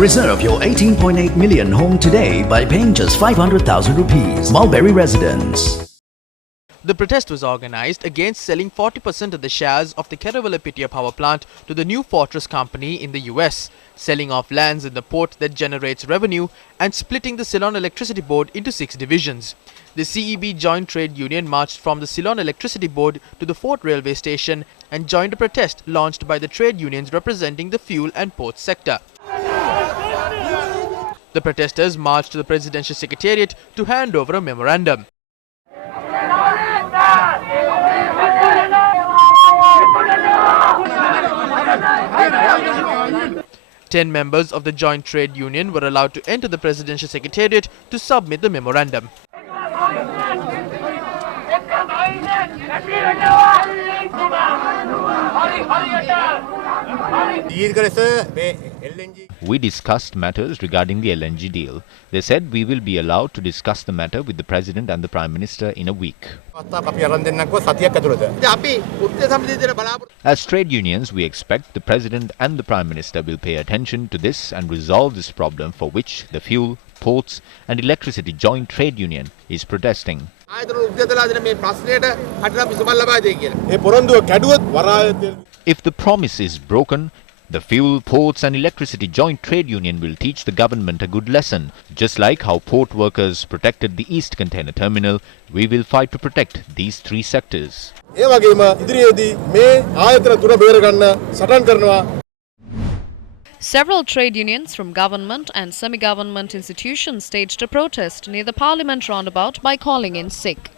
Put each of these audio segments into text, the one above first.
Reserve your 18.8 million home today by paying just 500,000 rupees. Mulberry Residence. The protest was organized against selling 40% of the shares of the Kerawalapitia power plant to the New Fortress company in the US, selling off lands in the port that generates revenue and splitting the Ceylon Electricity Board into 6 divisions. The CEB Joint Trade Union marched from the Ceylon Electricity Board to the Fort Railway Station and joined a protest launched by the trade unions representing the fuel and port sector. The protesters marched to the Presidential Secretariat to hand over a memorandum. 10 members of the Joint Trade Union were allowed to enter the Presidential Secretariat to submit the memorandum. We discussed matters regarding the LNG deal. They said we will be allowed to discuss the matter with the President and the Prime Minister in a week. As trade unions, we expect the President and the Prime Minister will pay attention to this and resolve this problem for which the Fuel, Ports and Electricity Joint Trade Union is protesting. If the promise is broken, the Fuel, Ports and Electricity Joint Trade Union will teach the government a good lesson. Just like how port workers protected the East Container Terminal, we will fight to protect these 3 sectors. Several trade unions from government and semi-government institutions staged a protest near the Parliament roundabout by calling in sick.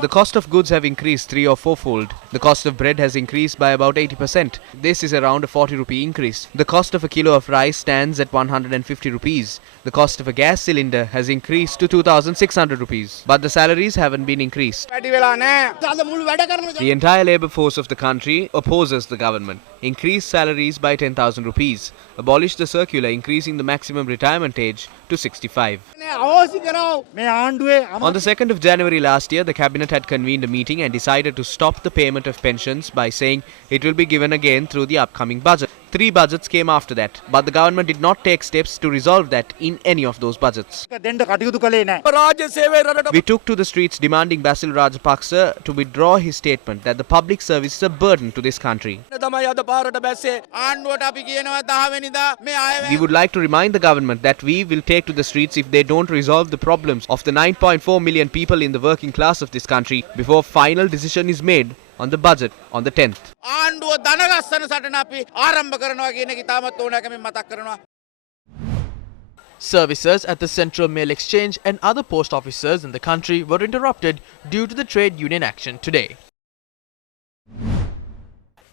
The cost of goods have increased 3 or 4-fold. The cost of bread has increased by about 80%. This is around a 40 rupee increase. The cost of a kilo of rice stands at 150 rupees. The cost of a gas cylinder has increased to 2,600 rupees. But the salaries haven't been increased. The entire labour force of the country opposes the government. Increase salaries by 10,000 rupees. Abolish the circular increasing the maximum retirement age to 65. On the 2nd of January last year, the Cabinet had convened a meeting and decided to stop the payment of pensions by saying it will be given again through the upcoming budget. 3 budgets came after that, but the government did not take steps to resolve that in any of those budgets. We took to the streets demanding Basil Rajapaksa to withdraw his statement that the public service is a burden to this country. We would like to remind the government that we will take to the streets if they don't resolve the problems of the 9.4 million people in the working class of this country before final decision is made on the budget on the 10th. Services at the Central Mail Exchange and other post offices in the country were interrupted due to the trade union action today.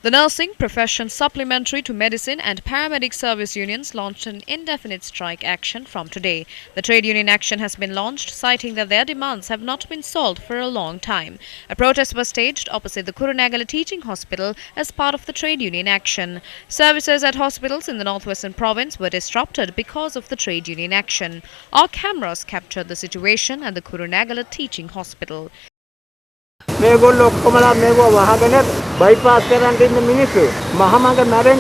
The nursing profession supplementary to medicine and paramedic service unions launched an indefinite strike action from today. The trade union action has been launched, citing that their demands have not been solved for a long time. A protest was staged opposite the Kurunegala Teaching Hospital as part of the trade union action. Services at hospitals in the northwestern province were disrupted because of the trade union action. Our cameras captured the situation at the Kurunegala Teaching Hospital. මේගොල්ලෝ ඔක්කොමලා මේව වහගෙන bypass කරන් ඉන්න මිනිස්සු මහමඟ මැරෙන්න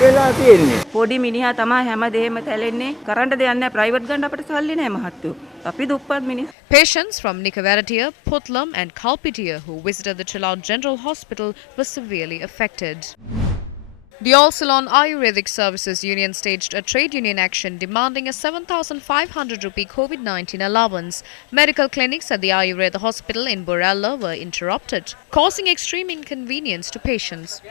වෙලා තියෙන්නේ. පොඩි මිනිහා තමයි හැම දෙයක්ම තැලෙන්නේ. කරන්ට දෙයක් නැහැ ප්‍රයිවට් ගන්න අපිට සල්ලි නැහැ මහත්තයෝ. අපි දුප්පත් මිනිස්සු. Patients from Nikavaratia, Putlam and Kalpitia who visited the Chilaud General Hospital were severely affected. The All Ceylon Ayurvedic Services Union staged a trade union action demanding a 7,500 rupee COVID-19 allowance. Medical clinics at the Ayurveda hospital in Borella were interrupted, causing extreme inconvenience to patients.